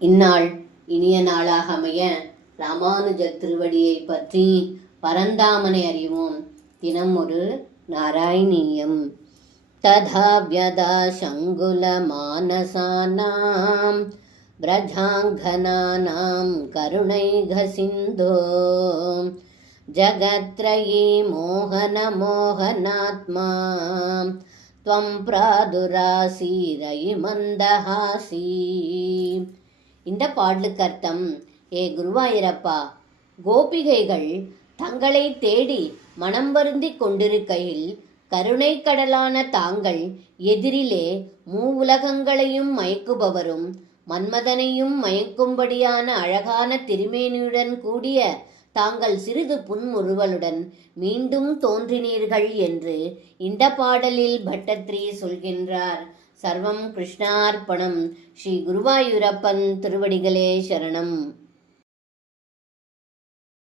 இந்நாள் இனிய நாளாக அமைய ராமானுஜர் திருவடியை பற்றி பரந்தாமனை அறிவோம். தினம் ஒரு நாராயணீயம். ததா வ்யதா சங்குல மானசானாம் பிரஜாங்கனானாம் கருணைக சிந்தோ ஜகத்ரயீ மோகன மோகனாத்மா த்வம் பிராதுராசீரயி மந்தஹாசி. இந்த பாடலுக்கு அர்த்தம்: ஏ குருவாயூரப்பா, கோபிகைகள் தங்களை தேடி மனம் வருந்தி கொண்டிருக்கையில் கருணை கடலான தாங்கள் எதிரிலே மூவுலகங்களையும் மயக்குபவரும் மன்மதனையும் மயக்கும்படியான அழகான திருமேனியுடன் கூடிய தாங்கள் சிறிது புன்முறுவலுடன் மீண்டும் தோன்றினீர்கள் என்று இந்த பாடலில் பட்டத்ரி சொல்கின்றார். சர்வம் கிருஷ்ணார்ப்பணம். ஸ்ரீ குருவாயூரப்பன் திருவடிகளே சரணம்.